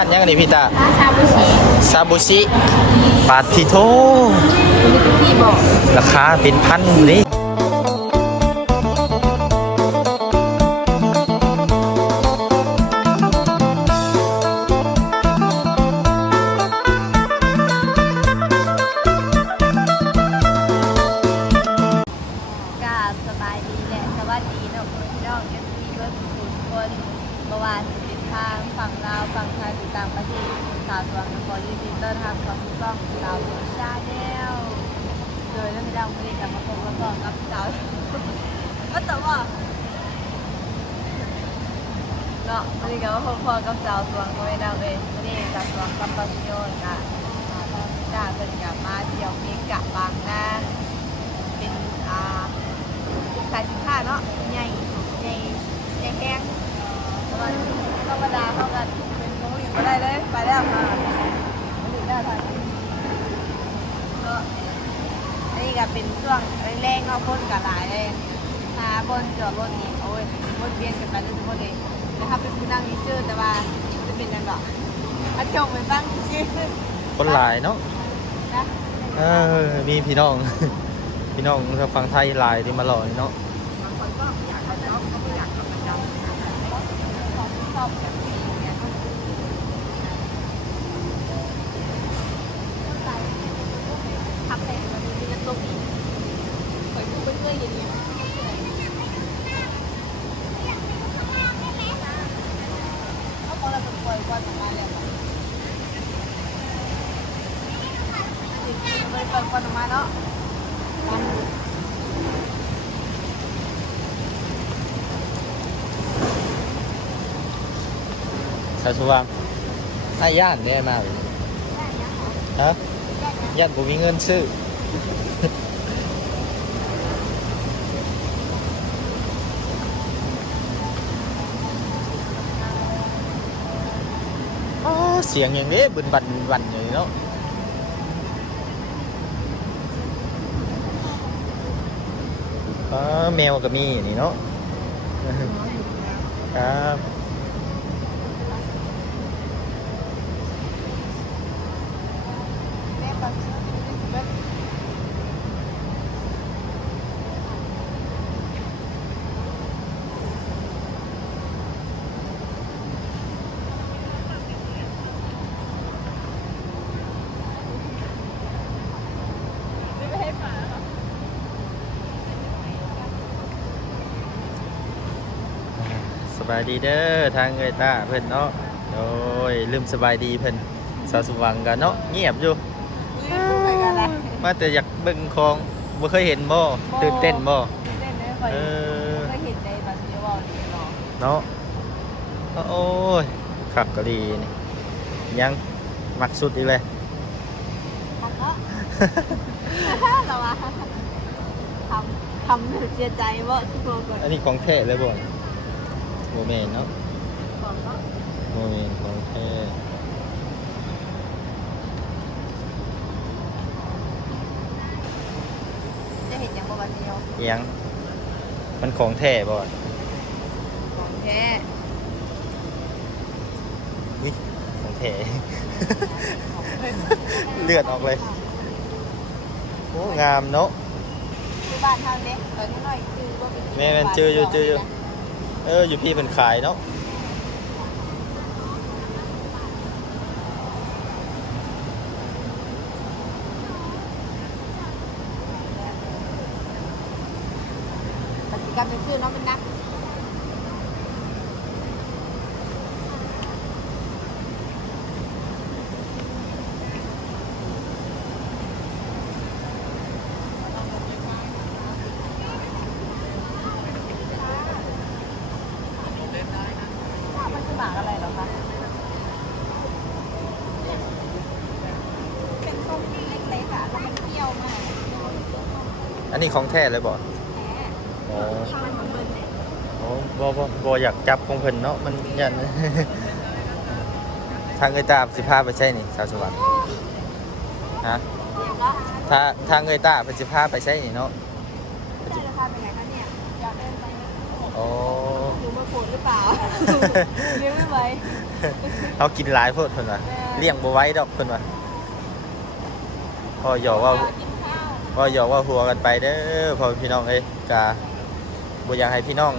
านยังนี่พี่ตาชาบูชิซาบุชิปาติโทคุณลิซี่บอกราคาเป็นพันนี่ ชาแนลโดยเรื่องราววันนี้กลับมาพบแล้วก็กับสาวก็แต่ว่าเนาะวันนี้กับมาพบพอกับสาวสวงก็ไม่ได้เลยวันนี้สาวสวงกับปาซิโยนะคะมาตาเพิ่นกับมาเที่ยวเมกะบางนาเป็นอ่าสายสินค้าเนาะใหญ่ใหญ่ใหญ่แห้งประมาณธรรมดาเขากันเป็นโรงเรียนก็ได้เลยไปแล้วค่ะมาถึงได้ค่ะก็อั นนี้ก็เป็นช่วงแรงๆเนาะคนกับหลายเลยหาบนจอดรถนี่โอ้ยวนเวียนกันไปเรื่อยๆเลยนะครับเป็นผู้นั่งนี่ชื่อแต่ว่าจะเป็นยังดอกอันจงไปบ้างชื่อคนหลายเนาะนะเออมีพี่น้อง พี่น้องทางฝั่งไทยหลายที่มารอนี่เนาะบางคนก็อยากเข้าจ็อบก็ไม่อยากเข้าประจำของชอบแบบนี้เนี่ยทำแต่มันมีเงินตรงนี้เคยพูดไปเรื่อยอย่างเงี้ยเขาบอก เราเป็นปล่อยก่อนประมาณแล้วจริงๆไม่ได้เปิดก่อนออกมาเนาะชาวสว่างไอ้ย่านเนี่ยมาเลยฮะย่านผมมีเงินซื้อ เสียงอย่างนี้บึนบันบึนบันอย่างนี้เนาะอ๋อแมวก็มีอย่างนี้เนาะครับ บายดีเด้อทางเอยตาเพิ่นเนาะโอ้ยลืมสบายดีเพิ่นสาวสว่างกันเนาะเงียบอยู่ไปกันละมาแต่อยากเบิ่งของบ่เคยเห็นบ่ตื่นเต้นบ่เล่นได้ไปเออเคยเห็นในบัตรเดียวดีเนาะเนาะโอ้ยขับก็ดีนี่ยังมักสุดอีกเลยทำเนาะเราอะทำทำเสียใจว่าทุกคนก่อนอันนี้ของแท้เลยบ่ บ่แม่นเนาะก่อนเนาะบ่แม่นของแท้จะเห็นอย่างบัตรเดียวอิหยังมันของแท้บ่ของแท้อุ๊ยของแท้ เลือดออกเลย โอ้ งามเนาะที่บ้านทางเนี้ยเออนิดหน่อยคือว่าเป็นแม่แม่นเจออยู่เจออยู่ เออ อยู่พี่เป็นขายเนาะปฏิกรรมเป็นชื่อเนาะเป็นนัก ว่ามันคือหมากอะไรเหรอคะ เป็นส้มที่เล็กๆอะแล้วมันเปรี้ยวมาก อันนี้ของแท้เลยบ่แท้อ๋อมันเหมือนเบิร์นเนี่ยโอ้บ่บ่บ่อยากจับของเพิ่นเนาะ มันยัน ทางเอยตาสิพาไปใช่นี่สาวสวัสดิ์ฮะเดี๋ยวก็ถ้าทางเอยตาเพิ่นสิพาไปใช่นี่เนาะได้ราคาเป็นไงคะเนี่ยอยากเดินไปโอ้หนูมาโผล่หรือเปล่าเลี้ยงไม่ไหวเขากินหลายโพดเพิ่นว่าเลี้ยงบ่ไหว้ดอกเพิ่นว่าพอหยอกว่ากิน ข้าหยอกว่าหัวกันไปเด้อพอพี่น้องเอ้ยจะบ่อยากให้พี่น้อง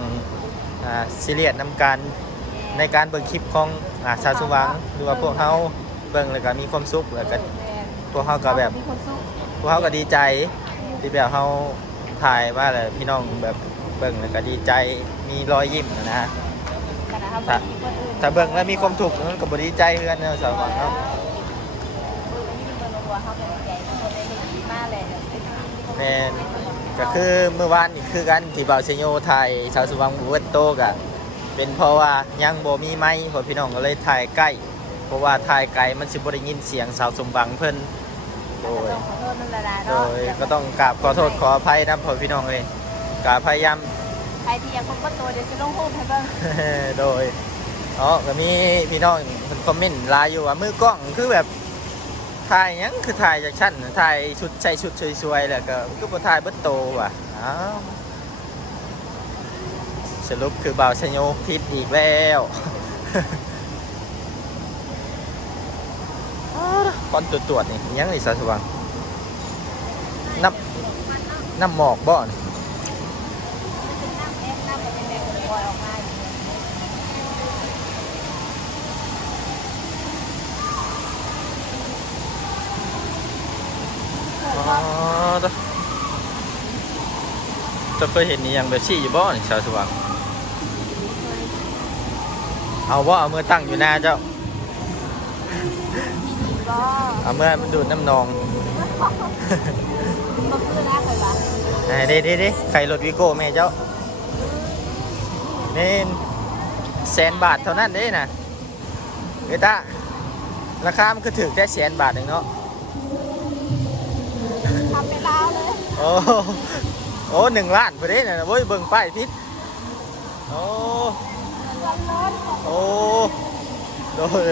อ่าซีเรียสนํการในการเบิ่งคลิปของอ่าชาวสว่างหรือว่าพวกเฮาเบิ่งแล้วก็มีความสุขแล้วก็พวกเฮาก็แบบมีคนสู้พวกเขาก็ดีใจที่แบบเขาถ่ายว่าเลยพี่น้องแบบเบิ่งแล้วก็ดีใจมีรอยยิ้มนะฮะ ขนาดเขาถ้าเบิ่งคนอื่น ถ้าเบิ่งแล้วมีความถูกข์มันก็บ่ดีใจเพื่อนเนาะสาวของเขาเบิ่งเบิ่งรัวเขาเป็นใหญ่คนได้เห็นดีมากเลยเป็น แม่นก็คือเมื่อวานนี่คือกันที่บ่าวเซโยถ่ายชาวสว่างบุเวตโตกะเป็นเพราะว่ายังบ่มีไม้พอพี่น้องก็เลยถ่ายใกล้ เพราะว่าถ่ายไกลมันสิบ่ได้ยินเสียงสาวสมบังเพิ่นโดก็ยต้องขอโทษนั่นแหละนะโดเนาะยก็ต้องกราบขอโทษขออภัยนะพ่อพี่น้องเอ้ยก็พยายามใครที่อยากพบกับตัวเดี๋ยวจะลงรูปให้เบิ่งโดยอ๋อก็มีพี่น้องเพิ่นคอมเมนต์ไลน์อยู่ว่ามือกล้องคือแบบ ถ่ายยังคือถ่ายจากชั้นถ่ายชุดใส่ชุดสวยๆแล้วก็คือบ่ถ่ายเบิดโตว่ะอ้าวสรุปคือบ่าวชโยผิดอีกแล้วอ้าวคอนตรวจตรวจนี่ยังนี่สาสว่างน้ำน้ำหมอกบ่อนำแอปน้ำมันเป็นแบบลอยออกมาอยู่เนี่ย อ๋อตะ จะเคยเห็นนี่ยังแบบซี่อยู่บ่นี่ชาวสว่างเอาว่าเอามือตั้งอยู่หน้าเจ้า เอาเมื่อมันดูดน้ำนองก็คือหน้าเคยปะไหนเด้เด้เด้ใครรถวิโก้แม่เจ้าเนี่แสนบาทเท่านั้นเด้นะเอต้าราคามันคือถึกได้แสนบาทเองเนาะ โอ้โอ้หนึ่งล้านพอดีนะเว้ยเบิ่งป้ายพิษโอ้ร้อนร้อนโอ้โดย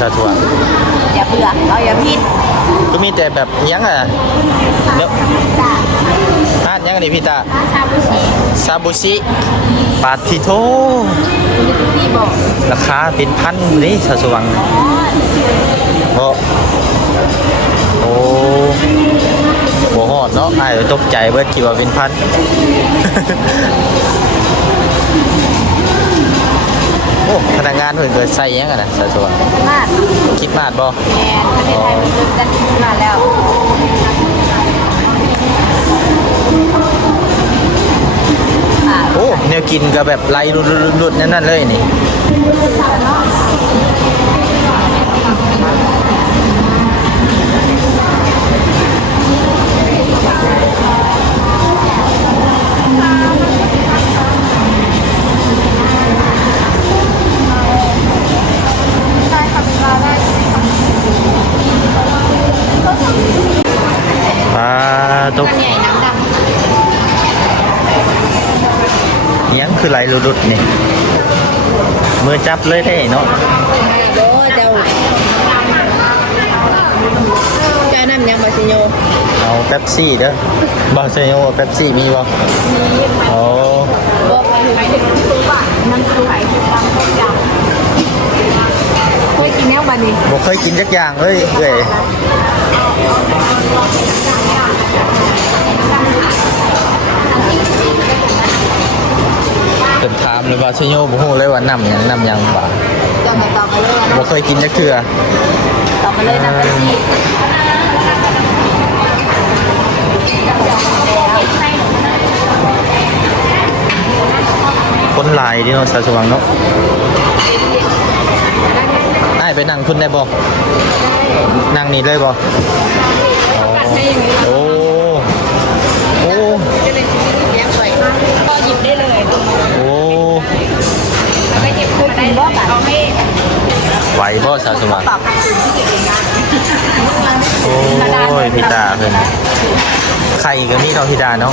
สาธุอะอย่าเบื่อเอาอย่าพิษก็มีแต่แบบหยังอะเดี๋ยวอ่านหยังอันนี้พี่ตาชาบูชิซาบุชิปาทิโทคุณพี่บอกราคาเป็นพันนี่สาสวังโอ้โอ้โหหอดเนาะไอ้ายตกใจเบิดคิดว่าเป็นพันโอ้พนักงานเพิ่นเกิดใส่หยังกันนะสาสวังมากคิดมาดบ่แมนประเทศไทยมีเงินกันมาแล้วอ่าโอ้แนวกินก็แบบไล่รุดๆๆๆนั่นๆเลยนี่ใตุกยังคือไหลรุดๆนี่มือจับเลยได้เนาะเจ้าเจ้าน้ำยังบาซิโยเอาเป๊ปซี่เด้อบาเซโยเป๊ปซี่มีบ่โอ้บ่เคยกินแล้วบ่นี่บ่เคยกินจักอย่างเลยเอ้ยามเลยว่าเซโยบ่ฮู้เลยว่าน้ำหยังน้ำหยังบ่าจะมาตอบมาเลยนะบ่เคยกินจักเทื่อตอบมาเลยนะเป็นที่คนหลายเดิเนาะสาวสว่างเนาะอ้ายไปนั่งคุณได้บ่นั่งนี่เลยบ่โอ้โอ้ ได้บ่อาให้ปไหวบ่สาวสว่างปรับที่เก่งงานโอ้ยพี่ตาเพิ่นไข่ก็มีเนาะพี่ตาเนาะ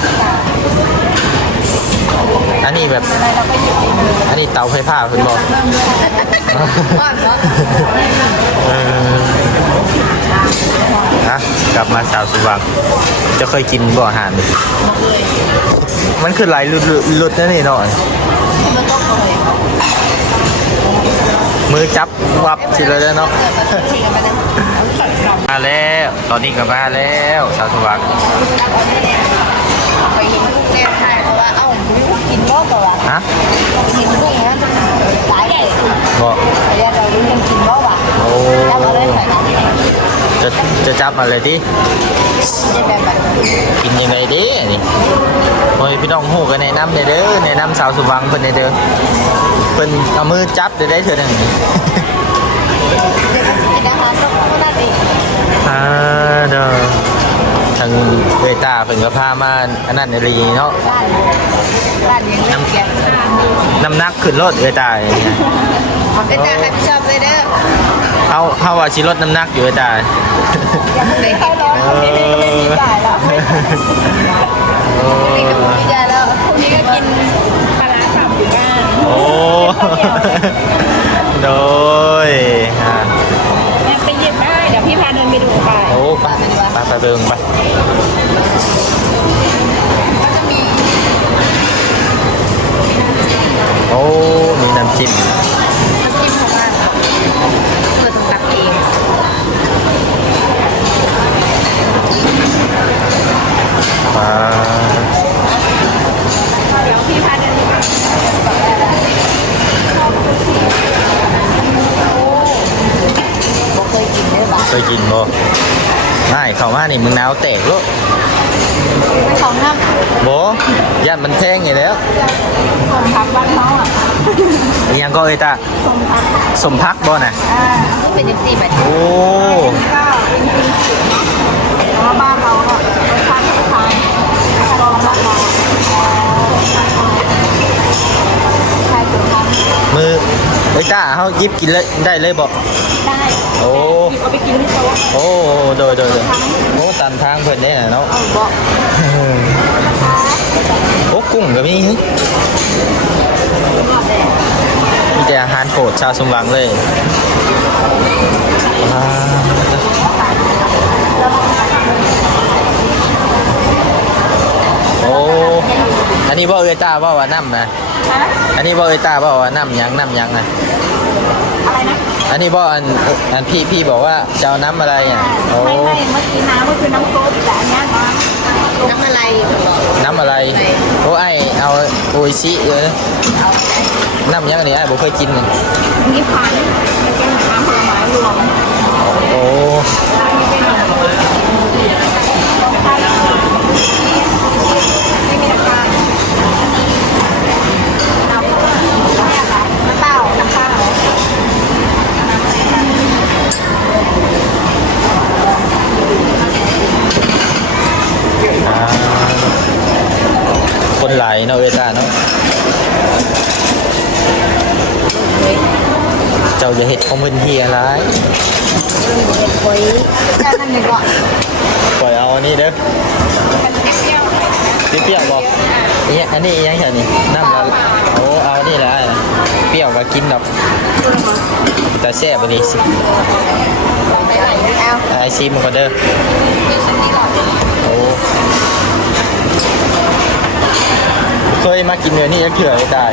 อันนี้แบบ อันนี้เตาไฟฟ้าเพิ่นบอกนะเออฮะกลับมาสาวสว่างจะเคยกินบ่อาหาร มันคือหลายลุดๆลุดนั่นนี่เนาะต้องเลย มือจับวับสิเลยเนาะเกิดมาที่กันไปเลยมาแล้ว ตอนนี้ก็มาแล้วสาวสว่างไปเห็นลูกแม่ไทยเพราะว่าเอ้ากินบ่ก่อนฮะกินลูกนั้นหลายใหญ่บ่ระยะเรารู้ยังกินบ่วะโอ้แล้วมาเล่นไหนนะจะจะจับมาเลยดิจะแบบแบบกินยังไงดินี่ โอ้ยพี่น้องหูกันแนะนำเด้อเด้อแนะนำสาวสว่างเพิ่นเด้อเด้อเพิ่นเอามือจับได้ได้เถอะหนึงกินอาหารต้องก็นั่นเองอ่าเด้อทางเวตาเพิ่นก็พามาอันนั้นอีหลีเนาะบ้านบ้านยังไม่แก่น้ำหนักขึ้นรถเวตาเนี่ยเป็นการรับผิดชอบเลยเด้อเฮาเฮาว่าสิลดน้ำหนักอยู่เวตายังไม่ได้เข้าร้อนพรุ่งนี้ก็ไม่มีจ่ายแล้วพรุ่งนี้ก็ไม่มีจ่ายแล้วพรุ่งนี้ก็กินปลาร้าสับอยู่บ้านโอ้โดยอ่าเนี่ยไปหยิบได้เดี๋ยวพี่พาเดินไปดูไปโอ้ไปไปไปเบิ่งไปก็จะมีโอ้มีน้ำจิ้มน้ำจิ้มของบ้านเปิดตรงตักเอง อ่า เดี๋ยวพี่พาเดินไปบอกเคยกินได้บ้าง เคยกินบ่ไม่เข้ามา นี่มึงหนาวแตกลูกไม่ของน้ำบ่ย่านมันแทงไงแล้วผมพักบ้านเขาอะอิหยังก็เอ้ยตาผมพักสมพักบ่น่ะอ่าก็เป็นยังสี่แบบโอ้ก็เป็นจริงสุดเนาะแต่ว่าบ้านเราอะรสชาติคล้ายๆถ้าเราบ้านเราใช่สุดท้ายมือเอ้ยตาเฮาหยิบกินเลยได้เลยบ่ได้โอ้ เอาไปกินที่โต๊ะโอ้โดยโดยโดยโอ้ตามทางเพิ่นเนี่ยเนาะเอาบอกโอ้กุ้งก็มีมีแต่อาหารโปรดชาวสมหวังเลยอ่าโอ้อันนี้บ่เอยตาบ่ว่าน้ำนะฮะอันนี้บ่เอยตาบ่ว่าน้ำหยังน้ำหยังนะ อะไรนะอันนี้บ่อันอันพี่พี่บอกว่าจะเอาน้ำอะไรอะโอ้ไม่ไม่เมื่อกี้น้ำก็คือน้ำโค้กแต่อันเนี้ยน้ำอะไรน้ำอะไรโอ้ไอเอาโออิชิเออเอาน้ำหยังอันนี้ไอ้บ่เคยกินนี่นี่พันมันเป็นน้ำผลไม้รวมโอ้ เวตาเนาะ เจ้าอย่าเฮ็ดของเพิ่นเฮียหลายเด็กไว้แค่นั้นเองก่อนปล่อยเอาอันนี้เด้อเปรี้ยวๆหน่อยนะเปรี้ยวๆบ่นี่อันนี้ยังไงนี่น้ำละโอ้เอานี่แหละเปรี้ยวก็กินดอกแต่แซ่บอันนี้สิไอซีมันก็เด้อโอ้ เคยมากินเนื้อนี่จะเถื่อได้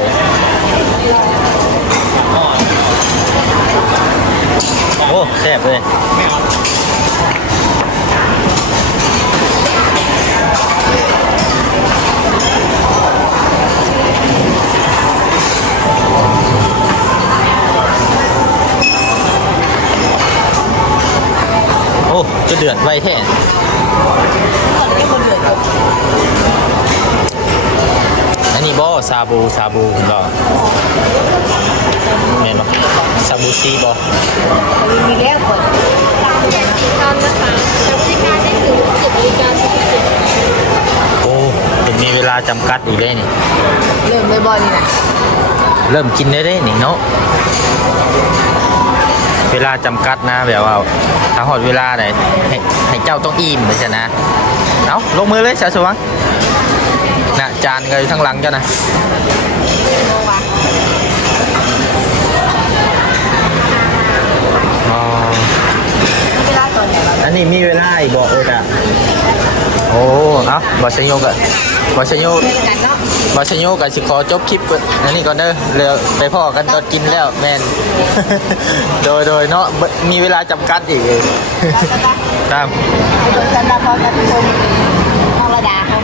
โอ้แซ่บเลยโอ้จะเดือดไวแท้ ก่อนที่คนเดือดก่อน อันนี้ บ่ซาบูซาบูผมรอเห็นบ่ซาบูซีบ่มีแล้วก่อนการนะคะบริการได้ถึงจุดบริการที่สุดโอ้เป็นมีเวลาจำกัดอยู่เลยนี่เริ่มเลยบอลนี่นะเริ่มกินได้ได้นี่เนาะเวลาจำกัดนะแบบว่าถ้าหอดเวลาไหนให้ให้เจ้าต้องอิ่มเลยจ้ะนะ เอาลงมือเลยสาวสวัง น่ะจานก็อยู่ข้างหลังเจ้านะโมวะอ๋อนั่นนนี้มีเวลาอีกบอกโอ้จ้ะโอ้เอาบอสโยกะบอสโยกบอสโยกะสิขอจบคลิปก่อนอันนี้ก่อนเด้อเรือไปพ่อกันตอนกินแล้วแมนโดยโดยเนาะมีเวลาจำกัดอีกเองครับ รรมดาเขา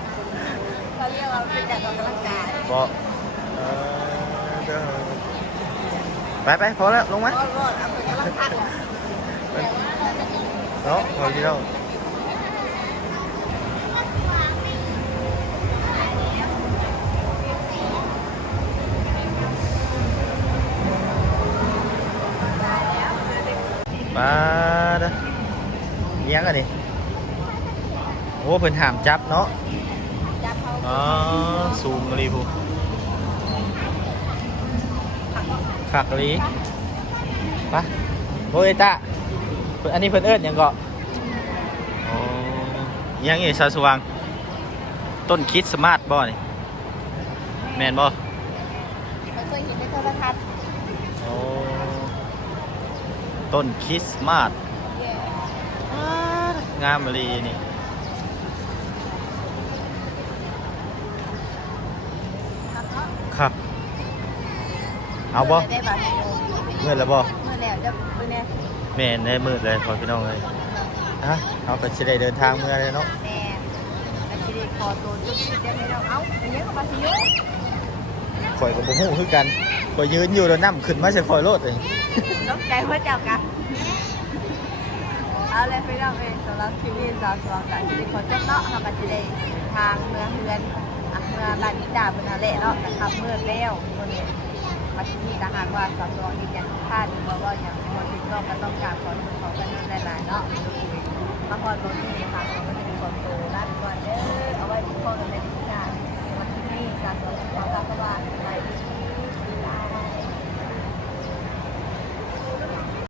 ลังกายบอกเออเด้อไปไปพอแล้วลงมารอดรอดเอาไปกำลังพักเนาะพอดีแล้วมาเด้อเลี้ยงอันนี้โอ้เพิ่นหามจับเนาะจับเขาอ๋อซูมรีพู ขักลีไปะโบเอตาเพิ่นอันนี้เพิ่นเอิ้นหยังก็อ๋อยังอีกชาวสว่างต้นคิดสมาร์ทบ่นี่แมนบ่เขาเคยเห็นในโทรทัศน์โอ้ต้นคริสต์มาสงามเลยนี่ ครับเนาะ ครับ เอาบ่ได้บัตรโยมเมื่อแล้วบ่เมื่อแล้วจะเมื่อเนี่ยแม่นได้มืดเลยพอพี่น้องเลยฮะเอาไปสิได้เดินทางเมื่อเลยเนาะแม่อาชีพคอตัวจุดจุดได้ไหมเราเอ้าอันนี้ก็มาสิโยข่อยกับบ่ฮู้คือกันข่อยยืนอยู่แล้วน้ำขึ้นมาใส่ข่อยโลดเลยต้องใจเพื่อเจ้ากันเอาเลยพี่น้องเองสำหรับคลิปนี้สาวสวงกับชีวิตคนจบเนาะทำมาสิได้ทางเมืองเฮือนอะเมืองลานอินดาเป็นอะไรเนาะนะครับเมื่อแล้วคนนี้ มาที่นี่นะคะว่าสาวสวงอีกอย่างพลาดหรือว่าว่าอย่างพอถึงรอบก็ต้องการขอโทษขอกันนั่นหลายๆเนาะมาพอตรงนี้สาวสวงก็จะมีความโตลาไปก่อนเด้อเอาไว้ทุกคนในที่หน้ามาที่นี่สาวสขอรับว่า